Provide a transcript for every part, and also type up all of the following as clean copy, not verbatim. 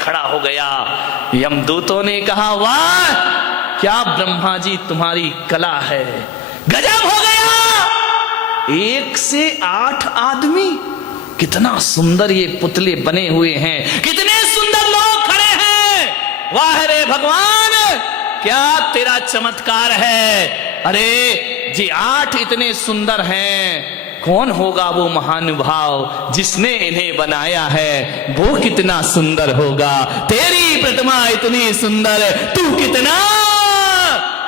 खड़ा हो गया। यमदूतों ने कहा, वाह क्या ब्रह्मा जी तुम्हारी कला है, गजब हो गया। 1 से 8 आदमी, कितना सुंदर ये पुतले बने हुए हैं, कितने सुंदर लोग खड़े हैं। वाह रे भगवान, क्या तेरा चमत्कार है। अरे जी 8 इतने सुंदर हैं, कौन होगा वो महानुभाव जिसने इन्हें बनाया है, वो कितना सुंदर होगा। तेरी प्रतिमा इतनी सुंदर, तू कितना,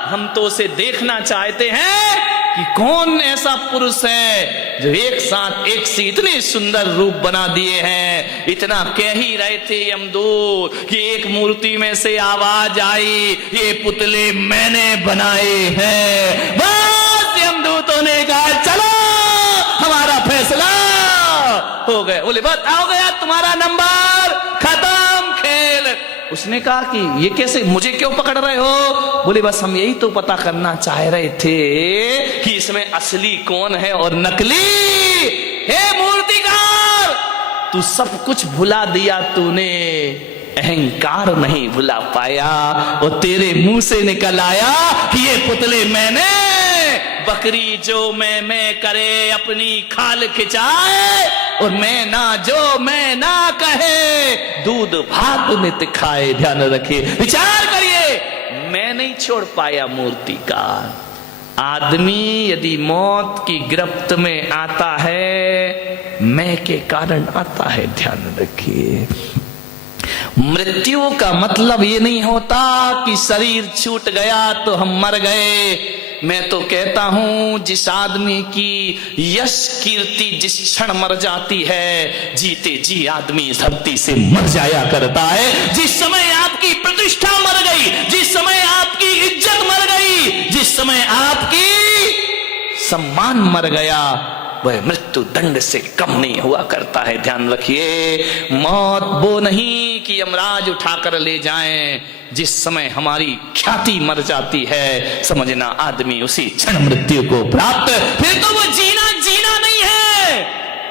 हम तो उसे देखना चाहते हैं कि कौन ऐसा पुरुष है जो एक साथ एक से इतने सुंदर रूप बना दिए हैं। इतना कह ही रहे थे यमदूत कि एक मूर्ति में से आवाज आई, ये पुतले मैंने बनाए हैं। बस यमदूतों ने कहा, चलो हमारा फैसला हो गया। बोले बस हो गया तुम्हारा नंबर, खत्म खेल। उसने कहा कि ये कैसे, मुझे क्यों पकड़ रहे हो। बोले बस हम यही तो पता करना चाह रहे थे कि इसमें असली कौन है और नकली। हे मूर्तिकार, तू सब कुछ भुला दिया, तूने अहंकार नहीं भुला पाया। और तेरे मुंह से निकल आया कि ये पुतले मैंने, बकरी जो मैं करे अपनी खाल खिंचाए, और मैं ना जो मैं ना कहे दूध भात नित खाए। ध्यान रखिए, विचार करिए, मैं नहीं छोड़ पाया मूर्ति का। आदमी यदि मौत की गिरफ्त में आता है, मैं के कारण आता है। ध्यान रखिए, मृत्यु का मतलब ये नहीं होता कि शरीर छूट गया तो हम मर गए। मैं तो कहता हूं, जिस आदमी की यश कीर्ति जिस क्षण मर जाती है, जीते जी आदमी धरती से मर जाया करता है। जिस समय आपकी प्रतिष्ठा मर गई, जिस समय आपकी इज्जत मर गई, जिस समय आपकी सम्मान मर गया, वह मृत्यु दंड से कम नहीं हुआ करता है। ध्यान रखिए, मौत वो नहीं कि यमराज उठाकर ले जाएं। जिस समय हमारी ख्याति मर जाती है, समझना आदमी उसी क्षण मृत्यु को प्राप्त, फिर तो वो जीना नहीं है,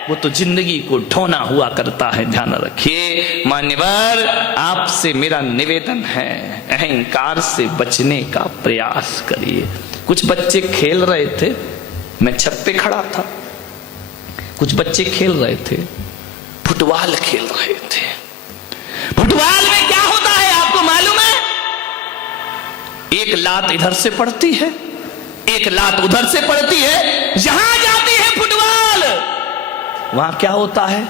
वो तो जिंदगी को ढोना हुआ करता है। ध्यान रखिए मान्यवर, आपसे मेरा निवेदन है, अहंकार से बचने का प्रयास करिए। कुछ बच्चे खेल रहे थे, मैं छत पे खड़ा था, कुछ बच्चे खेल रहे थे, फुटबॉल खेल रहे थे। फुटबॉल में क्या होता है आपको मालूम है? एक लात इधर से पड़ती है, एक लात उधर से पड़ती है। जहां जाती है फुटबॉल, वहां क्या होता है,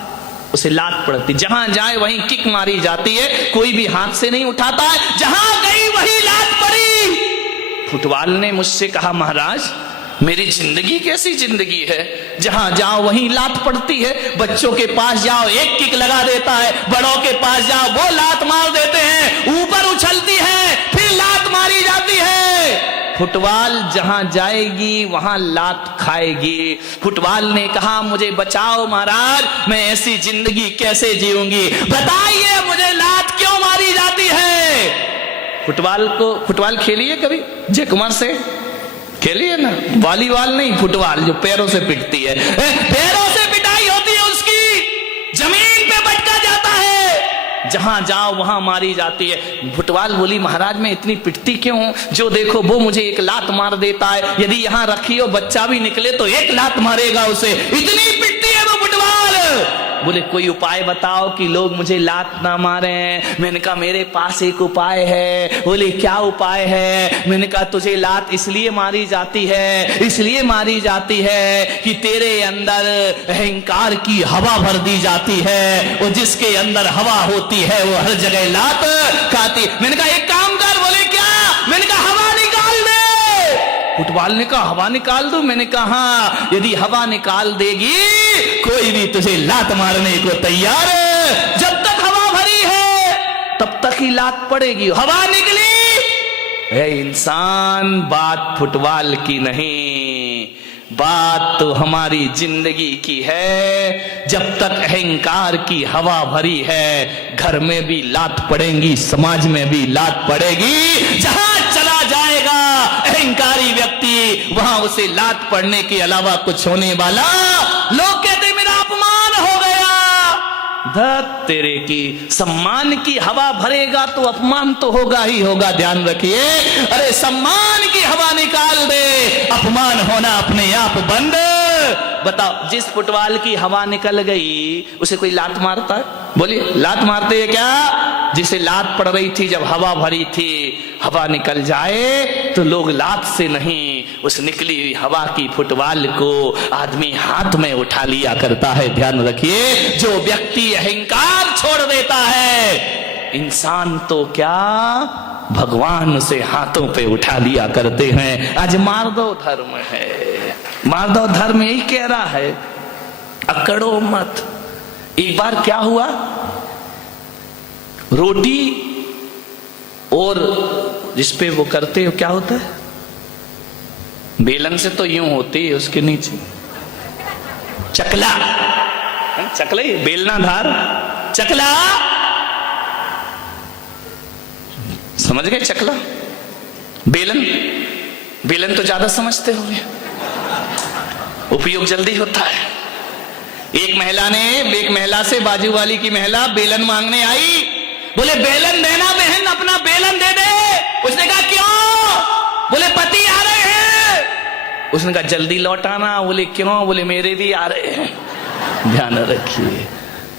उसे लात पड़ती, जहां जाए वहीं किक मारी जाती है, कोई भी हाथ से नहीं उठाता है, जहां गई वहीं लात पड़ी। फुटबॉल ने मुझसे कहा, महाराज मेरी जिंदगी कैसी जिंदगी है, जहां जाओ वहीं लात पड़ती है। बच्चों के पास जाओ एक किक लगा देता है, बड़ों के पास जाओ वो लात मार देते हैं, ऊपर उछलती है फिर लात मारी जाती है। फुटबॉल जहां जाएगी वहां लात खाएगी। फुटबॉल ने कहा, मुझे बचाओ महाराज, मैं ऐसी जिंदगी कैसे जीऊंगी, बताइए मुझे लात क्यों मारी जाती है। फुटबॉल खेलिए कभी, जय कुमार से खेलिए ना, वॉलीबॉल नहीं, फुटबॉल जो पैरों से पिटती है, पैरों से पिटाई होती है उसकी, जमीन पे बटका जाता है, जहां जाओ वहां मारी जाती है। फुटबॉल बोली, महाराज मैं इतनी पिटती क्यों हूं, जो देखो वो मुझे एक लात मार देता है, यदि यहां रखी हो बच्चा भी निकले तो एक लात मारेगा उसे, इतनी पिटती है वो फुटबॉल। बोले कोई उपाय बताओ कि लोग मुझे लात ना मारे। मैंने कहा मेरे पास एक उपाय है। बोले क्या उपाय है? मैंने कहा तुझे लात इसलिए मारी जाती है कि तेरे अंदर अहंकार की हवा भर दी जाती है, और जिसके अंदर हवा होती है वो हर जगह लात खाती। मैंने कहा एक काम कर। बोले क्या? मैंने कहा हवा निकाल दे। फुटबॉल ने कहा हवा निकाल दो? मैंने कहा हाँ, यदि हवा निकाल देगी कोई भी तुझे लात मारने को तैयार है। जब तक हवा भरी है तब तक ही लात पड़ेगी, हवा निकली। ए इंसान, बात फुटबॉल की नहीं, बात तो हमारी जिंदगी की है। जब तक अहंकार की हवा भरी है, घर में भी लात पड़ेगी, समाज में भी लात पड़ेगी। जहां चला जाएगा अहंकारी व्यक्ति, वहां उसे लात पड़ने के अलावा कुछ होने वाला। लोग कहते मेरा अपमान हो गया, धत तेरे की, सम्मान की हवा भरेगा तो अपमान तो होगा ही होगा, ध्यान रखिए। अरे सम्मान की हवा निकाल दे, अपमान होना अपने आप बंद। बताओ, जिस फुटबॉल की हवा निकल गई उसे कोई लात मारता है? बोलिए, लात मारते हैं क्या? जिसे लात पड़ रही थी जब हवा भरी थी, हवा निकल जाए तो लोग लात से नहीं, उस निकली हुई हवा की फुटबॉल को आदमी हाथ में उठा लिया करता है। ध्यान रखिए, जो व्यक्ति अहंकार छोड़ देता है, इंसान तो क्या भगवान उसे हाथों पे उठा लिया करते हैं। आज मार्दव धर्म है, मार्दव धर्म यही कह रहा है, अकड़ो मत। एक बार क्या हुआ, रोटी और जिसपे वो करते हो क्या होता है, बेलन से तो यूं होती है, उसके नीचे चकला, चकला बेलना धार, चकला, समझ गए? चकला, बेलन, बेलन तो ज्यादा समझते होंगे, उपयोग जल्दी होता है। एक महिला से बाजू वाली की महिला बेलन मांगने आई, बोले बेलन देना बहन, अपना बेलन दे दे। उसने कहा क्यों? बोले पति आ रहे हैं। उसने कहा जल्दी लौटाना। बोले क्यों? बोले मेरे भी आ रहे हैं। ध्यान रखिए,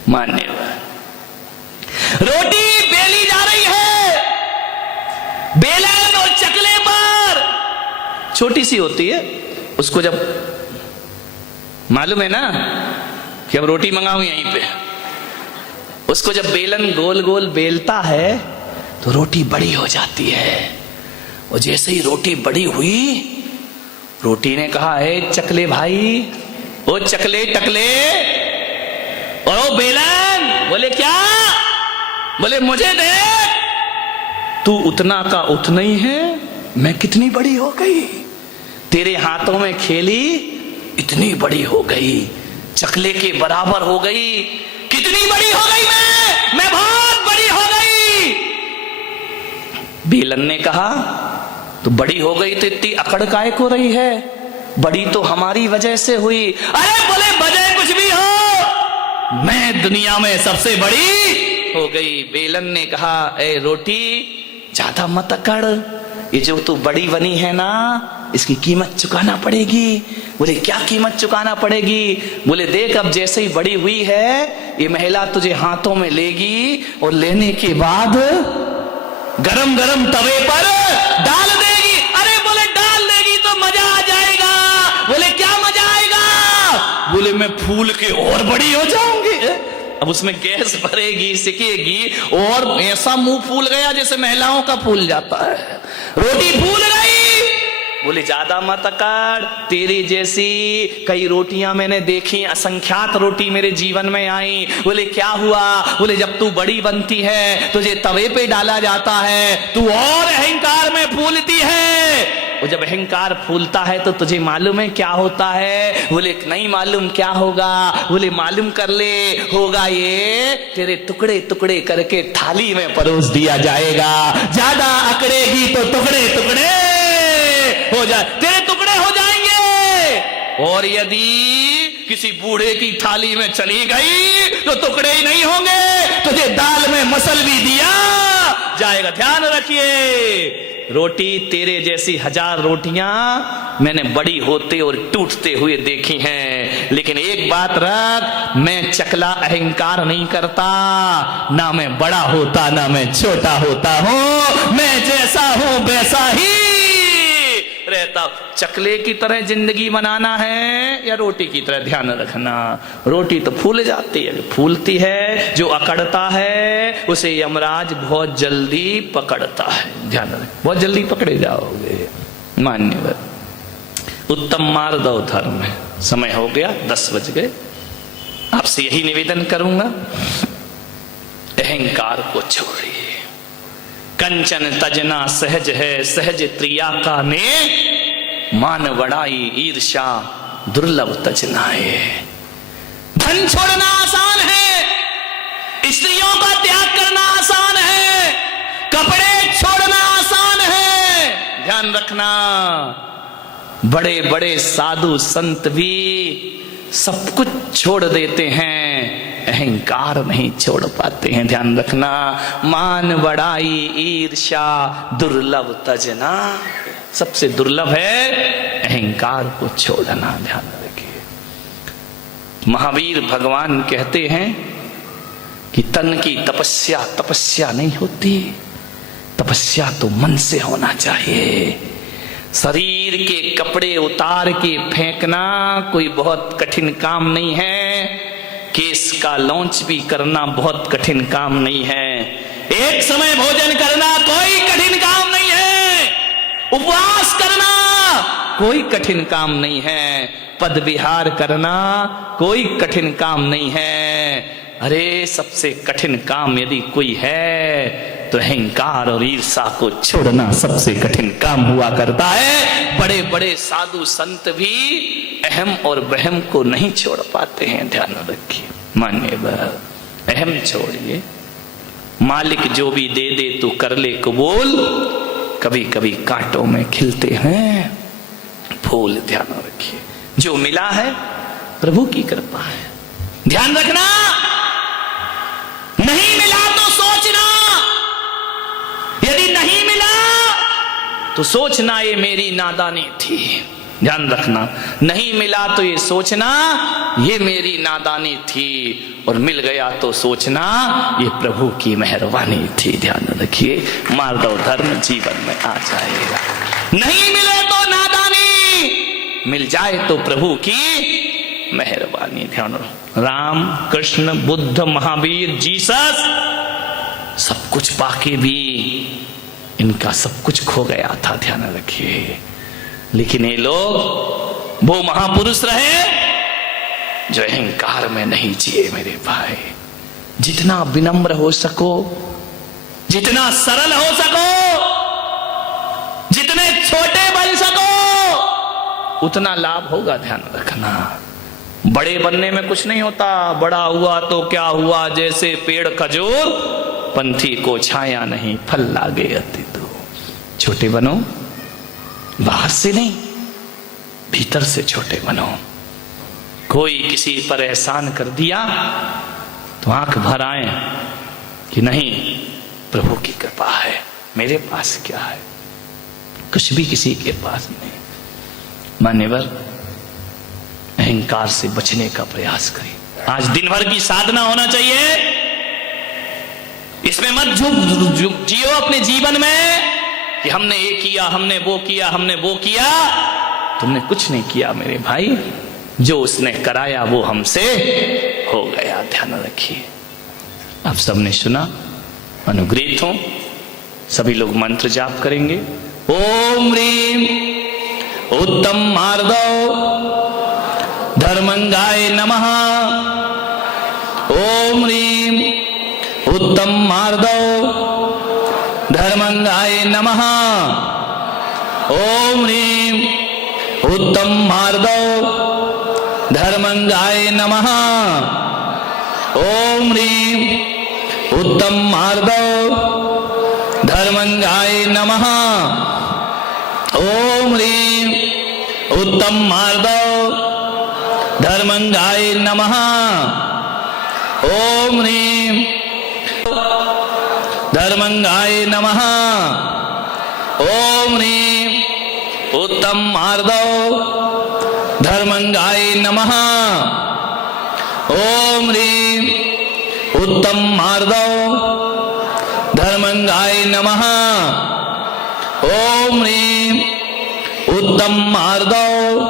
मान्यवर। रोटी बेली जा रही है, बेलन और चकले पर छोटी सी होती है, उसको जब मालूम है ना कि अब रोटी मंगाऊं यहीं पे, उसको जब बेलन गोल गोल बेलता है तो रोटी बड़ी हो जाती है। और जैसे ही रोटी बड़ी हुई, रोटी ने कहा है चकले भाई, ओ चकले टकले, और ओ बेलन। बोले क्या? बोले मुझे दे, तू उतना का उतना ही है, मैं कितनी बड़ी हो गई, तेरे हाथों में खेली इतनी बड़ी हो गई, चकले के बराबर हो गई। कितनी बड़ी हो गई मैं बहुत बड़ी हो गई। बेलन ने कहा तो बड़ी हो गई तो इतनी अकड़ काहे को रही है, बड़ी तो हमारी वजह से हुई। अरे बोले वजह कुछ भी हो, मैं दुनिया में सबसे बड़ी हो गई। बेलन ने कहा ए रोटी ज्यादा मत अकड़, ये जो तू बड़ी बनी है ना, इसकी कीमत चुकाना पड़ेगी। बोले क्या कीमत चुकाना पड़ेगी? बोले देख, अब जैसे ही बड़ी हुई है ये महिला तुझे हाथों में लेगी और लेने के बाद गरम गरम तवे पर डाल देगी। अरे बोले डाल देगी तो मजा आ जाएगा। बोले क्या मजा आएगा? बोले मैं फूल के और बड़ी हो जाऊंगी। अब उसमें गैस भरेगी, सिकेगी और ऐसा मुंह फूल गया जैसे महिलाओं का फूल जाता है, रोटी फूल गई। बोले ज्यादा मत अकड़, तेरी जैसी कई रोटियां मैंने देखी, असंख्यात रोटी मेरे जीवन में आई। बोले क्या हुआ? बोले जब तू बड़ी बनती है तुझे तवे पे डाला जाता है, तू और अहंकार में फूलती है। और जब अहंकार फूलता है तो तुझे मालूम है क्या होता है? बोले नहीं मालूम, क्या होगा? बोले मालूम कर ले, होगा ये तेरे टुकड़े टुकड़े करके थाली में परोस दिया जाएगा। ज्यादा अकड़ेगी तो टुकड़े टुकड़े हो जाए, तेरे टुकड़े हो जाएंगे। और यदि किसी बूढ़े की थाली में चली गई तो टुकड़े ही नहीं होंगे, तुझे दाल में मसल भी दिया जाएगा। ध्यान रखिए, रोटी तेरे जैसी 1000 रोटियां मैंने बड़ी होते और टूटते हुए देखी हैं, लेकिन एक बात रख, मैं चकला अहंकार नहीं करता, ना मैं बड़ा होता ना मैं छोटा होता हूं, मैं जैसा हूं वैसा ही रहता। चकले की तरह जिंदगी बनाना है या रोटी की तरह? ध्यान रखना, रोटी तो फूल जाती है, फूलती है। जो अकड़ता है उसे यमराज बहुत जल्दी पकड़ता है। ध्यान रख, बहुत जल्दी पकड़े जाओगे। मान्यवर, उत्तम मार्दव धर्म है। समय हो गया, 10 बज गए। आपसे यही निवेदन करूंगा, अहंकार को छोड़िए। कंचन तजना सहज है, सहज त्रिया का ने मान बड़ाई, ईर्षा दुर्लभ तजनाए। धन छोड़ना आसान है, स्त्रियों का त्याग करना आसान है, कपड़े छोड़ना आसान है। ध्यान रखना, बड़े बड़े साधु संत भी सब कुछ छोड़ देते हैं, अहंकार नहीं छोड़ पाते हैं। ध्यान रखना, मान बड़ाई ईर्ष्या दुर्लभ तजना, सबसे दुर्लभ है अहंकार को छोड़ना। ध्यान रखिए, महावीर भगवान कहते हैं कि तन की तपस्या तपस्या नहीं होती, तपस्या तो मन से होना चाहिए। शरीर के कपड़े उतार के फेंकना कोई बहुत कठिन काम नहीं है, केस का लॉन्च भी करना बहुत कठिन काम नहीं है, एक समय भोजन करना कोई कठिन काम नहीं है, उपवास करना कोई कठिन काम नहीं है, पद विहार करना कोई कठिन काम नहीं है। अरे सबसे कठिन काम यदि कोई है तो अहंकार और ईर्ष्या को छोड़ना सबसे कठिन काम हुआ करता है। बड़े बड़े साधु संत भी अहम और वहम को नहीं छोड़ पाते हैं। ध्यान रखिए, मान्यवर अहम छोड़िए, मालिक जो भी दे दे तो कर ले कबूल, कभी कभी कांटों में खिलते हैं फूल। ध्यान रखिए, जो मिला है प्रभु की कृपा है। ध्यान रखना, नहीं मिला तो सोचना, यदि नहीं मिला तो सोचना ये मेरी नादानी थी। ध्यान रखना, नहीं मिला तो ये सोचना ये मेरी नादानी थी, और मिल गया तो सोचना ये प्रभु की मेहरबानी थी। ध्यान रखिए, मार्दव धर्म जीवन में आ जाएगा। नहीं मिले तो नादानी, मिल जाए तो प्रभु की मेहरबानी। ध्यान रखो, राम कृष्ण बुद्ध महावीर जीसस सब कुछ पाके भी इनका सब कुछ खो गया था। ध्यान रखिए, लेकिन ये लोग वो महापुरुष रहे जो अहंकार में नहीं जिए। मेरे भाई, जितना विनम्र हो सको, जितना सरल हो सको, जितने छोटे बन सको उतना लाभ होगा। ध्यान रखना, बड़े बनने में कुछ नहीं होता, बड़ा हुआ तो क्या हुआ, जैसे पेड़ खजूर पंथी को छाया नहीं फल लागे अति दूर। छोटे बनो, बाहर से नहीं भीतर से छोटे बनो। कोई किसी पर एहसान कर दिया तो आंख भर आए कि नहीं प्रभु की कृपा है, मेरे पास क्या है, कुछ भी किसी के पास नहीं। मान्यवर, अहंकार से बचने का प्रयास करें। आज दिन भर की साधना होना चाहिए, इसमें मत जियो अपने जीवन में कि हमने ये किया, हमने वो किया, हमने वो किया। तुमने कुछ नहीं किया मेरे भाई, जो उसने कराया वो हमसे हो गया। ध्यान रखिए, आप सबने सुना, अनुग्रहित हो। सभी लोग मंत्र जाप करेंगे। ओम ह्रीं उत्तम मार्दव धर्मंगाय नमः। ओम ह्रीं उत्तम मार्दव धर्मंगाय नमः। ओम ह्रीं उत्तम मार्दव धर्मंगाय नमः। ओम ह्रीं उत्तम मार्दव धर्मंगाय नमः। ओम ह्रीं उत्तम मार्दव धर्मंगाय नमः। ओम ह्रीं धर्मंगाय नमः। ओम ह्रीं उत्तम मार्दव धर्मंगाय नमः। ओम ह्रीं उत्तम मार्दव धर्मंगाय नमः। ओम ह्रीं उत्तम मार्दव